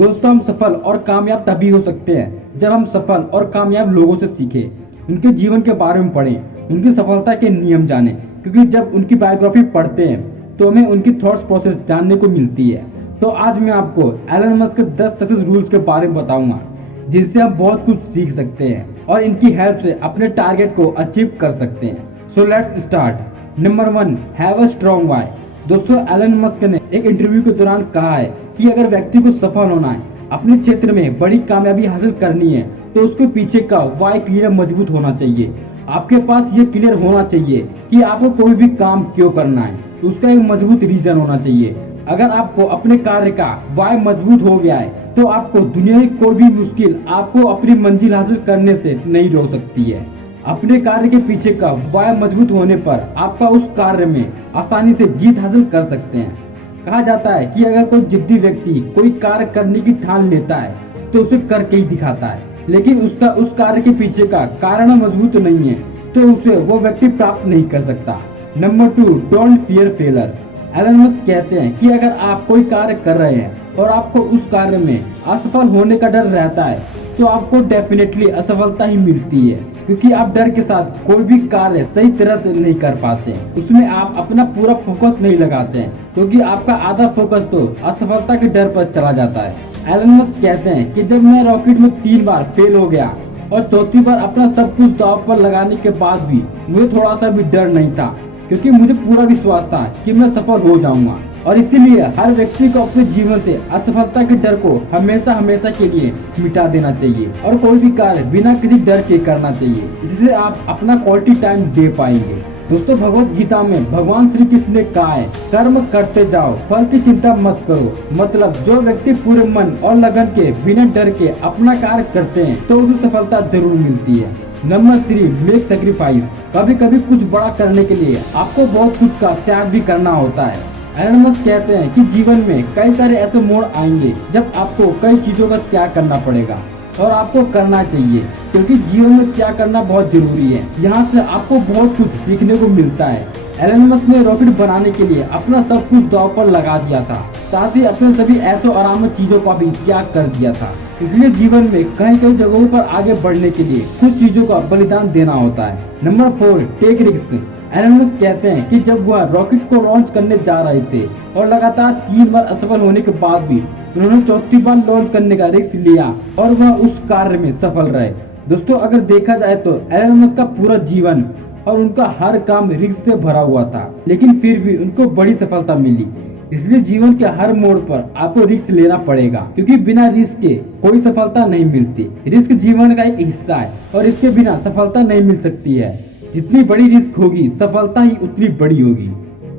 दोस्तों, हम सफल और कामयाब तभी हो सकते हैं जब हम सफल और कामयाब लोगों से सीखें, उनके जीवन के बारे में पढ़ें, उनकी सफलता के नियम जानें। क्योंकि जब उनकी बायोग्राफी पढ़ते हैं तो हमें उनकी थॉट्स प्रोसेस जानने को मिलती है। तो आज मैं आपको एलन मस्क के 10 सक्सेस रूल्स के बारे में बताऊंगा, जिनसे हम बहुत कुछ सीख सकते हैं और इनकी हेल्प से अपने टारगेट को अचीव कर सकते हैं। So let's start. Number 1, have a strong why. दोस्तों, एलन मस्क ने एक इंटरव्यू के दौरान कहा है कि अगर व्यक्ति को सफल होना है, अपने क्षेत्र में बड़ी कामयाबी हासिल करनी है, तो उसके पीछे का वाई क्लियर मजबूत होना चाहिए। आपके पास ये क्लियर होना चाहिए कि आपको कोई भी काम क्यों करना है, उसका एक मजबूत रीजन होना चाहिए। अगर आपको अपने कार्य का वाई मजबूत हो गया है तो आपको दुनिया की कोई भी मुश्किल आपको अपनी मंजिल हासिल करने से नहीं रोक सकती है। अपने कार्य के पीछे का वाई मजबूत होने पर आपका उस कार्य में आसानी से जीत हासिल कर सकते हैं। कहा जाता है कि अगर कोई जिद्दी व्यक्ति कोई कार्य करने की ठान लेता है तो उसे करके ही दिखाता है, लेकिन उसका उस कार्य के पीछे का कारण मजबूत नहीं है तो उसे वो व्यक्ति प्राप्त नहीं कर सकता। Number 2, don't fear failure. Elon Musk कहते हैं कि अगर आप कोई कार्य कर रहे हैं और आपको उस कार्य में असफल होने का डर रहता है तो आपको डेफिनेटली असफलता ही मिलती है, क्योंकि आप डर के साथ कोई भी कार्य सही तरह से नहीं कर पाते, उसमें आप अपना पूरा फोकस नहीं लगाते हैं, क्योंकि आपका आधा फोकस तो असफलता के डर पर चला जाता है। एलन मस्क कहते हैं कि जब मैं रॉकेट में 3 बार फेल हो गया और चौथी बार अपना सब कुछ दांव पर लगाने के बाद भी मुझे थोड़ा सा भी डर नहीं था, क्योंकि मुझे पूरा विश्वास था कि मैं सफल हो जाऊंगा। और इसीलिए हर व्यक्ति को अपने जीवन से असफलता के डर को हमेशा हमेशा के लिए मिटा देना चाहिए और कोई भी कार्य बिना किसी डर के करना चाहिए। इससे आप अपना क्वालिटी टाइम दे पाएंगे। दोस्तों, भगवत गीता में भगवान श्री कृष्ण ने कहा है, कर्म करते जाओ, फल की चिंता मत करो। मतलब जो व्यक्ति पूरे मन और लगन के बिना डर के अपना कार्य करते हैं तो उसे सफलता जरूर मिलती है। Number 3, make sacrifice. कभी कभी कुछ बड़ा करने के लिए आपको बहुत कुछ का त्याग भी करना होता है। एलन मस्क कहते हैं कि जीवन में कई सारे ऐसे मोड़ आएंगे जब आपको कई चीजों का त्याग करना पड़ेगा, और आपको करना चाहिए, क्योंकि जीवन में त्याग करना बहुत जरूरी है। यहाँ से आपको बहुत कुछ सीखने को मिलता है। एलन मस्क ने रॉकेट बनाने के लिए अपना सब कुछ दांव पर लगा दिया था, साथ ही अपने सभी ऐशो आराम चीजों का भी त्याग कर दिया था। इसलिए जीवन में कई कई जगहों पर आगे बढ़ने के लिए कुछ चीजों का बलिदान देना होता है। Number 4, take risk. Elon Musk कहते हैं कि जब वह रॉकेट को लॉन्च करने जा रहे थे और लगातार 3 बार असफल होने के बाद भी उन्होंने चौथी बार लॉन्च करने का रिस्क लिया और वह उस कार्य में सफल रहे। दोस्तों, अगर देखा जाए तो एलन मस्क का पूरा जीवन और उनका हर काम रिस्क से भरा हुआ था, लेकिन फिर भी उनको बड़ी सफलता मिली। इसलिए जीवन के हर मोड़ पर आपको रिस्क लेना पड़ेगा, क्योंकि बिना रिस्क के कोई सफलता नहीं मिलती। रिस्क जीवन का एक हिस्सा है और इसके बिना सफलता नहीं मिल सकती है। जितनी बड़ी रिस्क होगी, सफलता ही उतनी बड़ी होगी।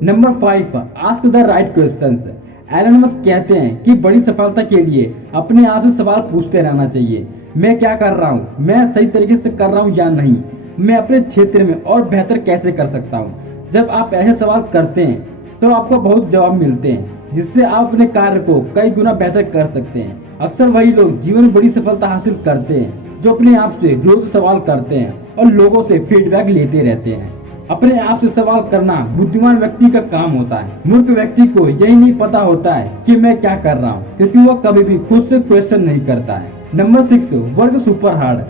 Number 5, ask the right questions. Elon Musk कहते हैं कि बड़ी सफलता के लिए अपने आप से सवाल पूछते रहना चाहिए। मैं क्या कर रहा हूँ, मैं सही तरीके से कर रहा हूँ या नहीं, मैं अपने क्षेत्र में और बेहतर कैसे कर सकता हूँ। जब आप ऐसे सवाल करते हैं तो आपको बहुत जवाब मिलते हैं, जिससे आप अपने कार्य को कई गुना बेहतर कर सकते हैं। अक्सर वही लोग जीवन में बड़ी सफलता हासिल करते हैं जो अपने आप से रोज सवाल करते हैं और लोगों से फीडबैक लेते रहते हैं। अपने आप से सवाल करना बुद्धिमान व्यक्ति का काम होता है। मूर्ख व्यक्ति को यही नहीं पता होता है कि मैं क्या कर रहा हूँ, क्योंकि वो कभी भी खुद से क्वेश्चन नहीं करता है। Number 6, work super hard.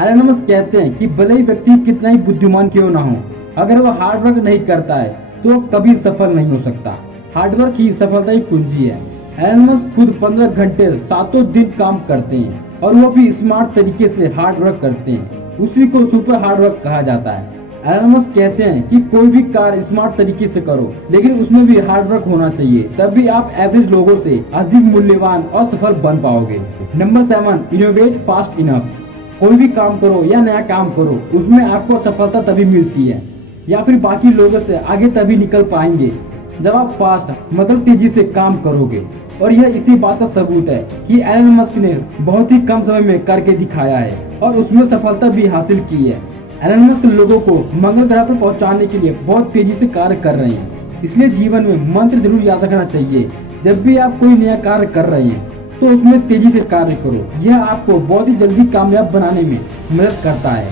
Elon Musk कहते हैं कि भले ही व्यक्ति कितना ही बुद्धिमान क्यों ना हो, अगर वो हार्ड वर्क नहीं करता है तो वो कभी सफल नहीं हो सकता। हार्डवर्क ही सफलता की कुंजी है। एलन मस्क खुद 15 घंटे 7 दिन काम करते हैं और वो भी स्मार्ट तरीके से हार्ड वर्क करते हैं। उसी को सुपर हार्ड वर्क कहा जाता है। एलन मस्क कहते हैं कि कोई भी कार्य स्मार्ट तरीके से करो, लेकिन उसमें भी हार्ड वर्क होना चाहिए, तभी आप एवरेज लोगों से अधिक मूल्यवान और सफल बन पाओगे। Number 7, innovate fast enough. कोई भी काम करो या नया काम करो, उसमें आपको सफलता तभी मिलती है या फिर बाकी लोगों से आगे तभी निकल पाएंगे जब आप फास्ट मतलब तेजी से काम करोगे। और यह इसी बात का सबूत है कि एलन मस्क ने बहुत ही कम समय में करके दिखाया है और उसमें सफलता भी हासिल की है। एलन मस्क लोगों को मंगल ग्रह पर पहुंचाने के लिए बहुत तेजी से कार्य कर रहे हैं। इसलिए जीवन में मंत्र जरूर याद रखना चाहिए, जब भी आप कोई नया कार्य कर रहे हैं तो उसमें तेजी से कार्य करो। यह आपको बहुत ही जल्दी कामयाब बनाने में मदद करता है।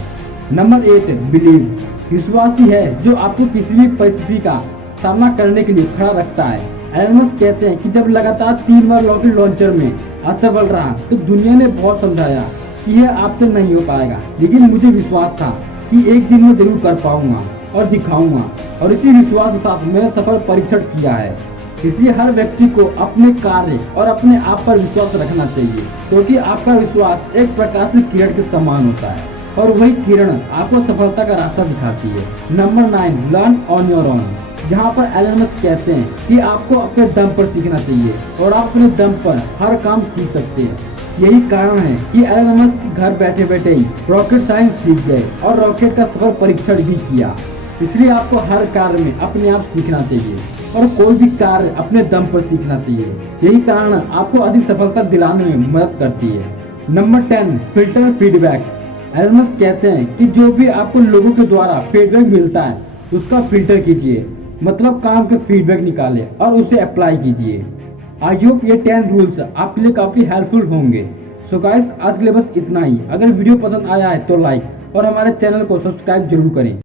Number 8, believe. विश्वास ही है जो आपको किसी भी परिस्थिति का सामना करने के लिए खड़ा रखता है। एलन मस्क कहते हैं कि जब लगातार 3 बार रॉकेट लॉन्चर में असफल रहा तो दुनिया ने बहुत समझाया कि यह आपसे नहीं हो पाएगा, लेकिन मुझे विश्वास था कि एक दिन मैं जरूर कर पाऊंगा और दिखाऊंगा, और इसी विश्वास के साथ मैंने सफल परीक्षण किया है। इसलिए हर व्यक्ति को अपने कार्य और अपने आप पर विश्वास रखना चाहिए, क्योंकि आपका विश्वास एक प्रकाश की किरण के समान होता है और वही किरण आपको सफलता का रास्ता दिखाती है। Number 9, learn on your own. जहाँ पर एलन मस्क कहते हैं कि आपको अपने दम पर सीखना चाहिए और आप अपने दम पर हर काम सीख सकते हैं। यही कारण है कि एलन मस्क घर बैठे बैठे ही रॉकेट साइंस सीख गए और रॉकेट का सफल परीक्षण भी किया। इसलिए आपको हर कार्य में अपने आप सीखना चाहिए और कोई भी कार्य अपने दम पर सीखना चाहिए। यही कारण आपको अधिक सफलता दिलाने में मदद करती है। Number 10, filter feedback. Elon Musk कहते हैं कि जो भी आपको लोगों के द्वारा फीडबैक मिलता है उसका फिल्टर कीजिए, मतलब काम के फीडबैक निकाले और उसे अप्लाई कीजिए। आई होप ये 10 रूल्स आपके लिए काफी हेल्पफुल होंगे। सो गाइस, आज के लिए बस इतना ही। अगर वीडियो पसंद आया है तो लाइक और हमारे चैनल को सब्सक्राइब जरूर करें।